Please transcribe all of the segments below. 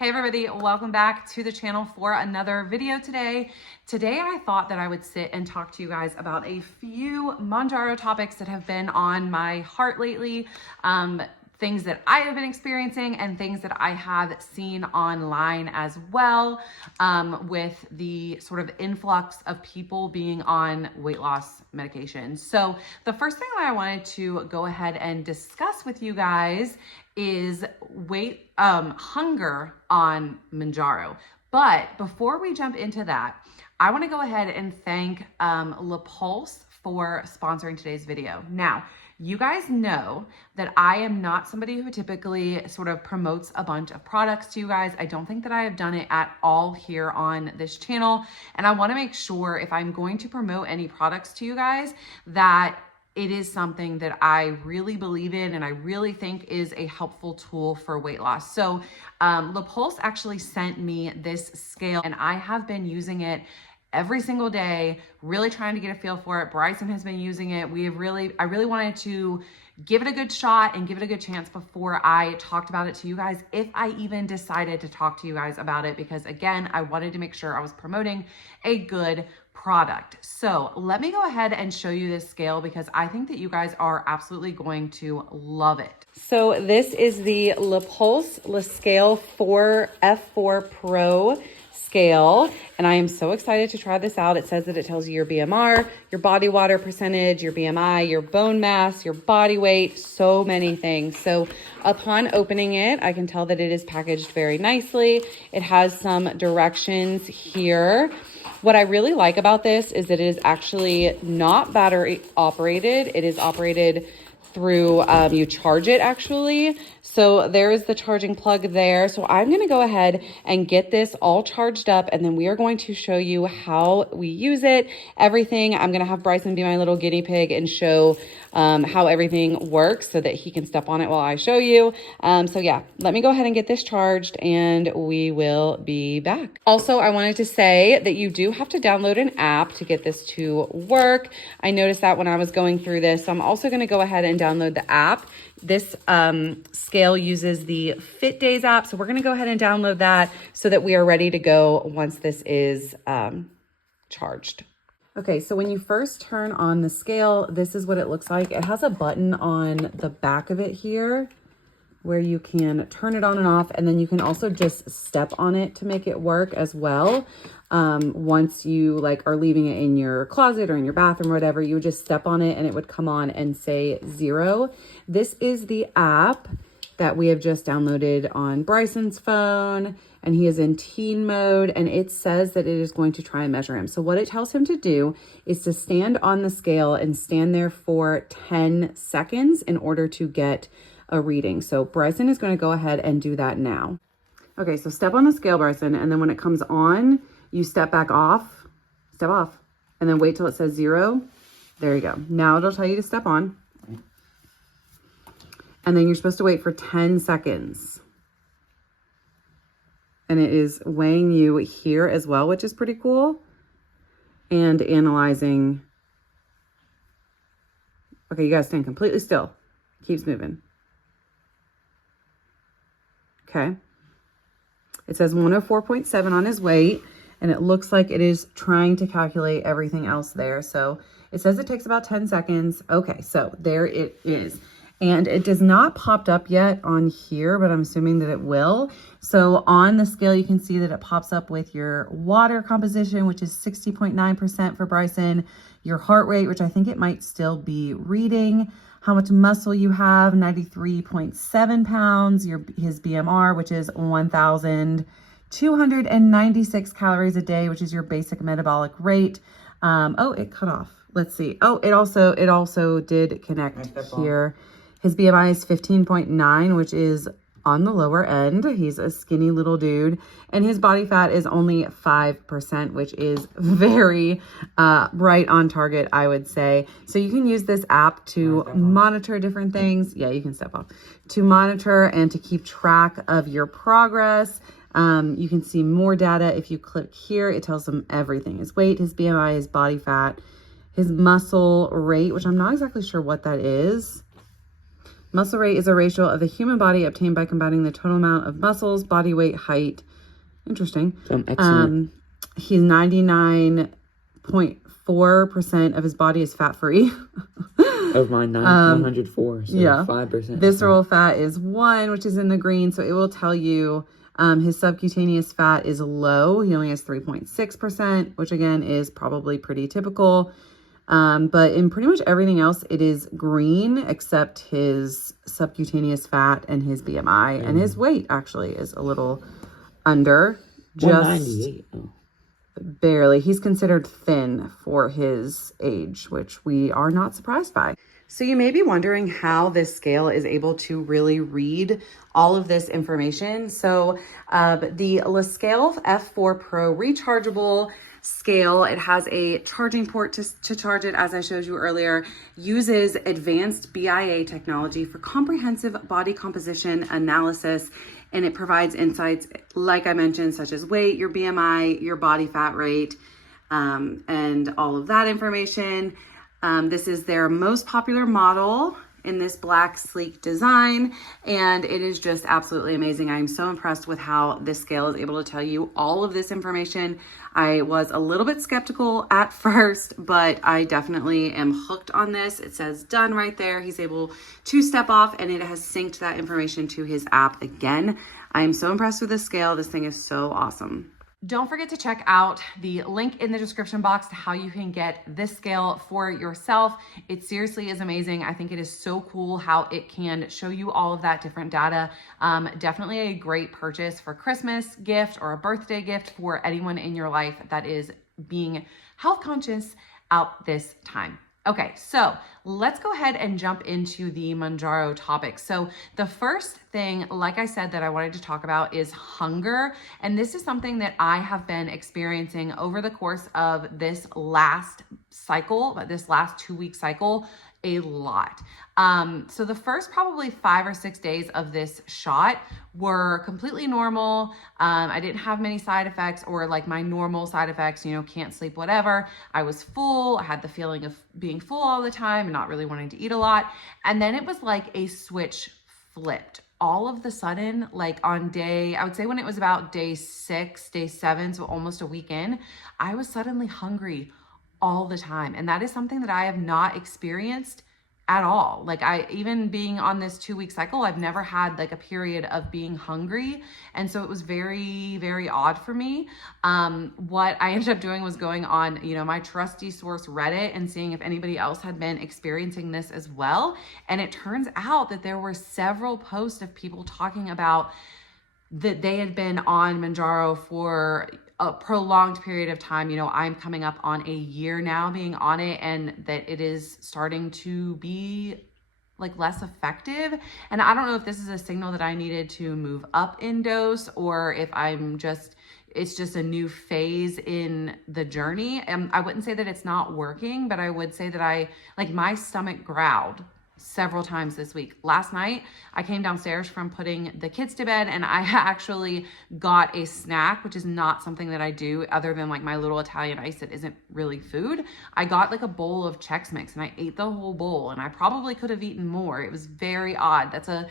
Hey everybody, welcome back to the channel for another video today. Today I thought that I would sit and talk to you guys about a few MOUNJARO topics that have been on my heart lately, things that I have been experiencing and things that I have seen online as well, with the sort of influx of people being on weight loss medication. So the first thing that I wanted to go ahead and discuss with you guys is hunger on MOUNJARO. But before we jump into that, I want to go ahead and thank Pulse for sponsoring today's video. Now, you guys know that I am not somebody who typically sort of promotes a bunch of products to you guys. I don't think that I have done it at all here on this channel. And I want to make sure if I'm going to promote any products to you guys that it is something that I really believe in and I really think is a helpful tool for weight loss. So Pulse actually sent me this scale and I have been using it every single day, really trying to get a feel for it. Bryson has been using it. I really wanted to give it a good shot and give it a good chance before I talked about it to you guys, if I even decided to talk to you guys about it, because again, I wanted to make sure I was promoting a good product. So let me go ahead and show you this scale because I think that you guys are absolutely going to love it. So this is the Pulse Lescale 4 F4 Pro scale, and I am so excited to try this out. It says that it tells you your BMR, your body water percentage, your BMI, your bone mass, your body weight, so many things. So upon opening it, I can tell that it is packaged very nicely. It has some directions here. What I really like about this is that it is actually not battery operated. It is operated through, you charge it actually. So there is the charging plug there. So I'm going to go ahead and get this all charged up and then we are going to show you how we use it, everything. I'm going to have Bryson be my little guinea pig and show how everything works so that he can step on it while I show you. So yeah, let me go ahead and get this charged and we will be back. Also, I wanted to say that you do have to download an app to get this to work. I noticed that when I was going through this. So I'm also going to go ahead and download the app. This scale uses the Fit Days app. So we're going to go ahead and download that so that we are ready to go once this is charged. Okay, so when you first turn on the scale, this is what it looks like. It has a button on the back of it here where you can turn it on and off, and then you can also just step on it to make it work as well. Once you are leaving it in your closet or in your bathroom or whatever, you would just step on it and it would come on and say 0. This is the app that we have just downloaded on Bryson's phone, and he is in teen mode, and it says that it is going to try and measure him. So what it tells him to do is to stand on the scale and stand there for 10 seconds in order to get a reading. So Bryson is going to go ahead and do that now. Okay, so step on the scale, Bryson, and then when it comes on, you step off, and then wait till it says 0. There you go. Now it'll tell you to step on. And then you're supposed to wait for 10 seconds. And it is weighing you here as well, which is pretty cool. And analyzing. Okay, you guys stand completely still. Keeps moving. Okay. It says 104.7 on his weight. And it looks like it is trying to calculate everything else there. So it says it takes about 10 seconds. Okay, so there it is. And it does not popped up yet on here, but I'm assuming that it will. So on the scale, you can see that it pops up with your water composition, which is 60.9% for Bryson, your heart rate, which I think it might still be reading, how much muscle you have, 93.7 pounds, his BMR, which is 1,296 calories a day, which is your basic metabolic rate. Oh, it cut off. Let's see. Oh, it also did connect here. His BMI is 15.9, which is on the lower end. He's a skinny little dude. And his body fat is only 5%, which is very right on target, I would say. So you can use this app to monitor different things. Yeah, you can step off. To monitor and to keep track of your progress. You can see more data if you click here. It tells him everything. His weight, his BMI, his body fat, his muscle rate, which I'm not exactly sure what that is. Muscle rate is a ratio of the human body obtained by combining the total amount of muscles, body weight, height. Interesting. Excellent. He's 99.4% of his body is fat-free. Of mine, 104, so yeah. 5%. Visceral fat is 1, which is in the green, so it will tell you his subcutaneous fat is low. He only has 3.6%, which again is probably pretty typical. But in pretty much everything else, it is green except his subcutaneous fat and his BMI, and his weight actually is a little under. 198. Barely. He's considered thin for his age, which we are not surprised by. So you may be wondering how this scale is able to really read all of this information. So the Lescale F4 Pro rechargeable scale, it has a charging port to charge it, as I showed you earlier, uses advanced BIA technology for comprehensive body composition analysis, and it provides insights, like I mentioned, such as weight, your BMI, your body fat rate, and all of that information. This is their most popular model in this black sleek design, and it is just absolutely amazing. I am so impressed with how this scale is able to tell you all of this information. I was a little bit skeptical at first, but I definitely am hooked on this. It says done right there. He's able to step off, and it has synced that information to his app again. I am so impressed with this scale. This thing is so awesome. Don't forget to check out the link in the description box to how you can get this scale for yourself. It seriously is amazing. I think it is so cool how it can show you all of that different data. Definitely a great purchase for Christmas gift or a birthday gift for anyone in your life that is being health conscious out this time. Okay, so let's go ahead and jump into the MOUNJARO topic. So the first thing, like I said, that I wanted to talk about is hunger. And this is something that I have been experiencing over the course of this last cycle, this last 2-week cycle, a lot. So the first probably 5 or 6 days of this shot were completely normal. I didn't have many side effects, or like my normal side effects, you know, can't sleep, whatever. I was full. I had the feeling of being full all the time and not really wanting to eat a lot. And then it was like a switch flipped. All of the sudden, like on day, I would say when it was about day 6, day 7, so almost a week in, I was suddenly hungry all the time. And that is something that I have not experienced at all. Like even being on this 2-week cycle, I've never had like a period of being hungry. And so it was very, very odd for me. What I ended up doing was going on, you know, my trusty source Reddit and seeing if anybody else had been experiencing this as well. And it turns out that there were several posts of people talking about that they had been on MOUNJARO for a prolonged period of time. You know, I'm coming up on a year now being on it, and that it is starting to be like less effective. And I don't know if this is a signal that I needed to move up in dose, or if it's just a new phase in the journey. And I wouldn't say that it's not working, but I would say that my stomach growled several times this week. Last night, I came downstairs from putting the kids to bed, and I actually got a snack, which is not something that I do other than like my little Italian ice that isn't really food. I got like a bowl of Chex Mix, and I ate the whole bowl, and I probably could have eaten more. It was very odd. That's a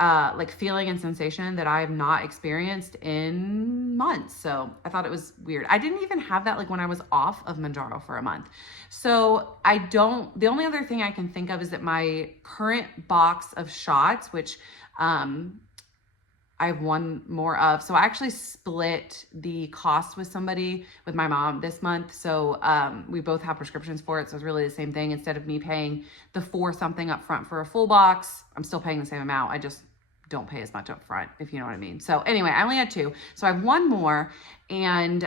like feeling and sensation that I have not experienced in months. So I thought it was weird. I didn't even have that like when I was off of MOUNJARO for a month. So the only other thing I can think of is that my current box of shots, which I have one more of. So I actually split the cost with my mom this month. So we both have prescriptions for it. So it's really the same thing. Instead of me paying the $4 something up front for a full box, I'm still paying the same amount. I just don't pay as much up front, if you know what I mean. So anyway, I only had 2. So I have one more, and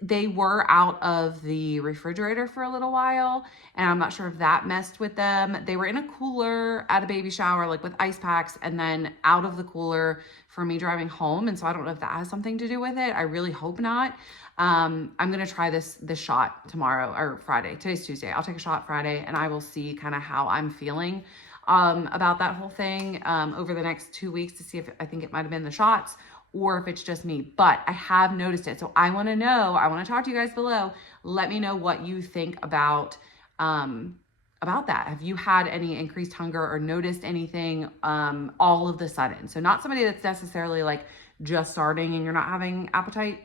they were out of the refrigerator for a little while, and I'm not sure if that messed with them. They were in a cooler at a baby shower, like with ice packs, and then out of the cooler for me driving home. And so I don't know if that has something to do with it. I really hope not. I'm going to try this shot tomorrow or Friday. Today's Tuesday. I'll take a shot Friday, and I will see kind of how I'm feeling about that whole thing over the next 2 weeks to see if I think it might've been the shots or if it's just me, but I have noticed it. So I want to talk to you guys below. Let me know what you think about about that. Have you had any increased hunger or noticed anything all of the sudden? So not somebody that's necessarily like just starting and you're not having appetite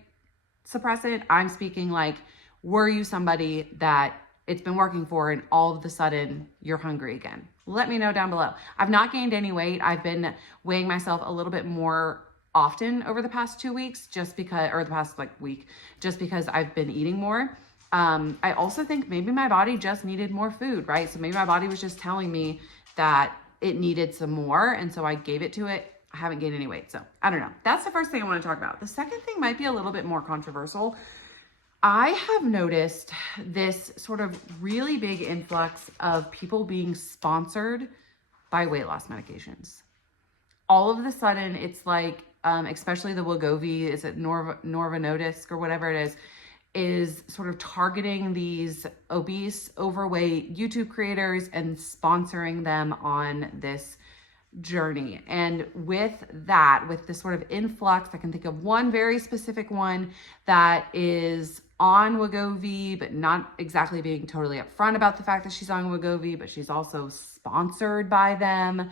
suppressant. I'm speaking like, were you somebody that it's been working for and all of the sudden you're hungry again? Let me know down below. I've not gained any weight. I've been weighing myself a little bit more often over the past 2 weeks, just because, or the past like week, just because I've been eating more. I also think maybe my body just needed more food, right? So maybe my body was just telling me that it needed some more. And so I gave it to it. I haven't gained any weight. So I don't know. That's the first thing I want to talk about. The second thing might be a little bit more controversial. I have noticed this sort of really big influx of people being sponsored by weight loss medications. All of a sudden, it's like, especially the Wegovy, is it Norvanotisk or whatever it is sort of targeting these obese, overweight YouTube creators and sponsoring them on this journey. And with that, with this sort of influx, I can think of one very specific one that is on Wegovy, but not exactly being totally upfront about the fact that she's on Wegovy, but she's also sponsored by them.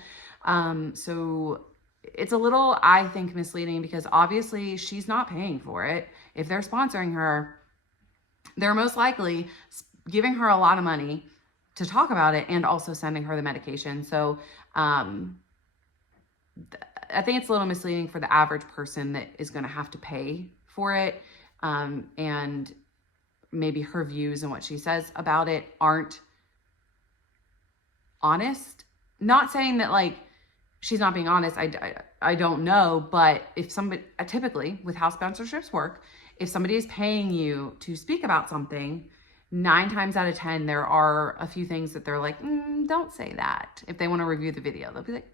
So it's a little, I think, misleading because obviously she's not paying for it. If they're sponsoring her, they're most likely giving her a lot of money to talk about it and also sending her the medication. So I think it's a little misleading for the average person that is going to have to pay for it. And maybe her views and what she says about it aren't honest. Not saying that like she's not being honest. I don't know. But if somebody, typically with how sponsorships work, if somebody is paying you to speak about something, 9 times out of 10, there are a few things that they're like, don't say that. If they want to review the video, they'll be like,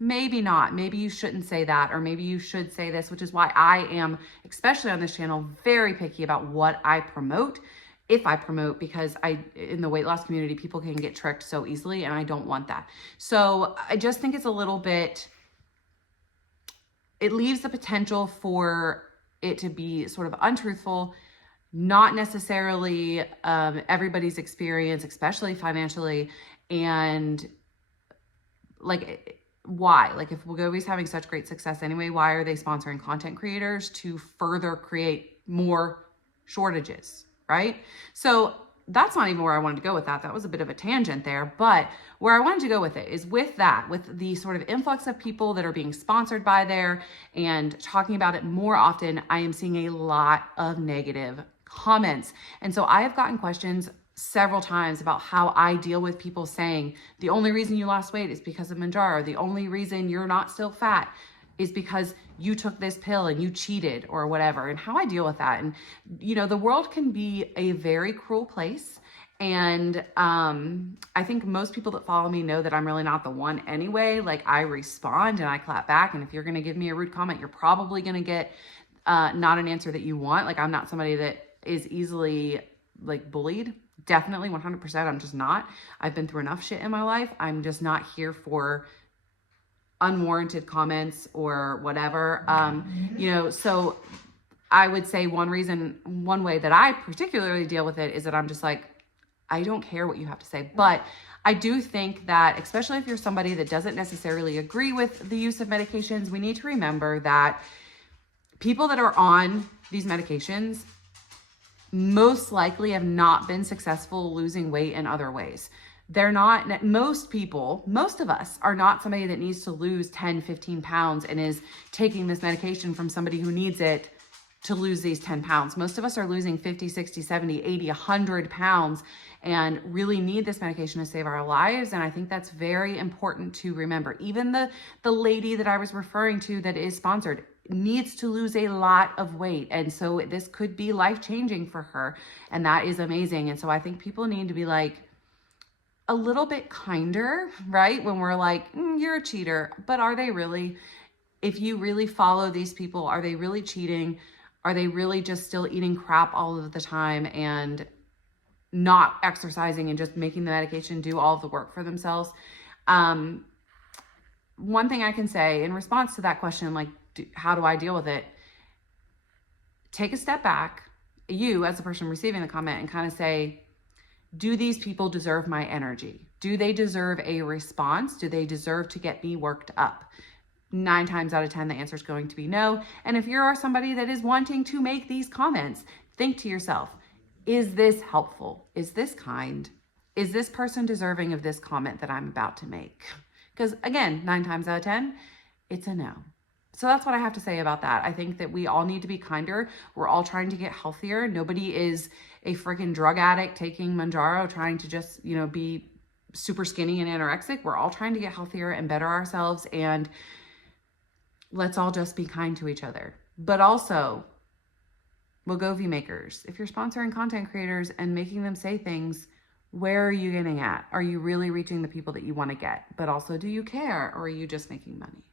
maybe not. Maybe you shouldn't say that, or maybe you should say this, which is why I am, especially on this channel, very picky about what I promote, if I promote, because in the weight loss community, people can get tricked so easily, and I don't want that. So I just think it's a little bit, it leaves the potential for it to be sort of untruthful, not necessarily everybody's experience, especially financially. And like, why? Like, if Wegovy's having such great success anyway, why are they sponsoring content creators to further create more shortages, right? So that's not even where I wanted to go with that. That was a bit of a tangent there. But where I wanted to go with it is with that, with the sort of influx of people that are being sponsored by there and talking about it more often, I am seeing a lot of negative comments. And so I have gotten questions several times about how I deal with people saying the only reason you lost weight is because of MOUNJARO. The only reason you're not still fat is because you took this pill and you cheated or whatever, and how I deal with that. And, you know, the world can be a very cruel place. And I think most people that follow me know that I'm really not the one anyway. Like, I respond and I clap back. And if you're going to give me a rude comment, you're probably going to get not an answer that you want. Like, I'm not somebody that is easily like bullied. Definitely 100%. I'm just not. I've been through enough shit in my life. I'm just not here for unwarranted comments or whatever. You know, so I would say one way that I particularly deal with it is that I'm just like, I don't care what you have to say. But I do think that, especially if you're somebody that doesn't necessarily agree with the use of medications, we need to remember that people that are on these medications most likely have not been successful losing weight in other ways. They're not, most of us are not somebody that needs to lose 10, 15 pounds and is taking this medication from somebody who needs it to lose these 10 pounds. Most of us are losing 50, 60, 70, 80, 100 pounds and really need this medication to save our lives. And I think that's very important to remember. Even the lady that I was referring to that is sponsored needs to lose a lot of weight. And so this could be life-changing for her. And that is amazing. And so I think people need to be like a little bit kinder, right? When we're like, you're a cheater, but are they really? If you really follow these people, are they really cheating? Are they really just still eating crap all of the time and not exercising and just making the medication do all of the work for themselves? One thing I can say in response to that question, like, how do I deal with it? Take a step back, you as the person receiving the comment, and kind of say, do these people deserve my energy? Do they deserve a response? Do they deserve to get me worked up? 9 times out of 10, the answer is going to be no. And if you are somebody that is wanting to make these comments, think to yourself, is this helpful? Is this kind? Is this person deserving of this comment that I'm about to make? Because again, 9 times out of 10, it's a no. So that's what I have to say about that. I think that we all need to be kinder. We're all trying to get healthier. Nobody is a freaking drug addict taking MOUNJARO trying to just, you know, be super skinny and anorexic. We're all trying to get healthier and better ourselves, and let's all just be kind to each other. But also, Wegovy makers, if you're sponsoring content creators and making them say things, where are you getting at? Are you really reaching the people that you want to get? But also, do you care, or are you just making money?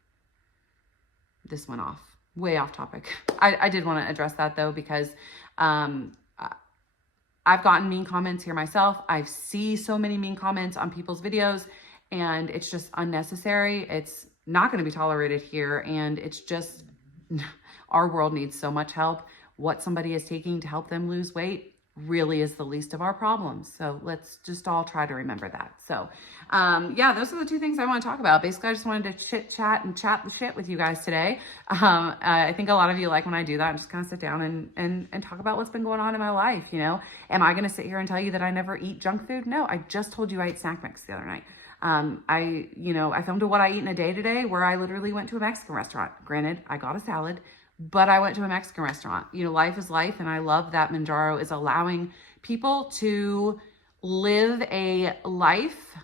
This went off, way off topic. I did want to address that though, because I've gotten mean comments here myself. I see so many mean comments on people's videos, and it's just unnecessary. It's not going to be tolerated here. And it's just, our world needs so much help. What somebody is taking to help them lose weight really is the least of our problems. So let's just all try to remember that. So yeah, those are the 2 things I want to talk about. Basically, I just wanted to chit chat the shit with you guys today. I think a lot of you like when I do that and just kind of sit down and talk about what's been going on in my life. You know, am I going to sit here and tell you that I never eat junk food? No, I just told you I ate snack mix the other night. I filmed a what I eat in a day today, where I literally went to a Mexican restaurant. Granted, I got a salad, but I went to a Mexican restaurant. You know, life is life. And I love that MOUNJARO is allowing people to live a life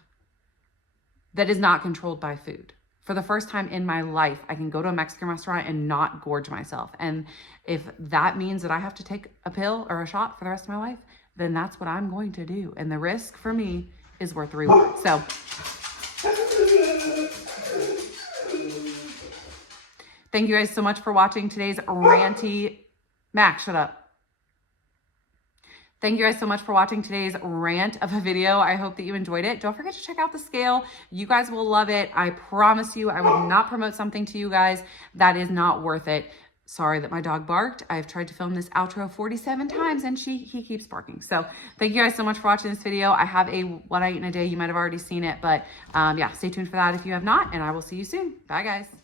that is not controlled by food. For the first time in my life, I can go to a Mexican restaurant and not gorge myself. And if that means that I have to take a pill or a shot for the rest of my life, then that's what I'm going to do. And the risk for me is worth the reward. So thank you guys so much for watching today's ranty, Max, shut up. Thank you guys so much for watching today's rant of a video. I hope that you enjoyed it. Don't forget to check out the scale. You guys will love it. I promise you, I would not promote something to you guys that is not worth it. Sorry that my dog barked. I've tried to film this outro 47 times and he keeps barking. So thank you guys so much for watching this video. I have a what I eat in a day. You might have already seen it, but yeah, stay tuned for that if you have not, and I will see you soon. Bye guys.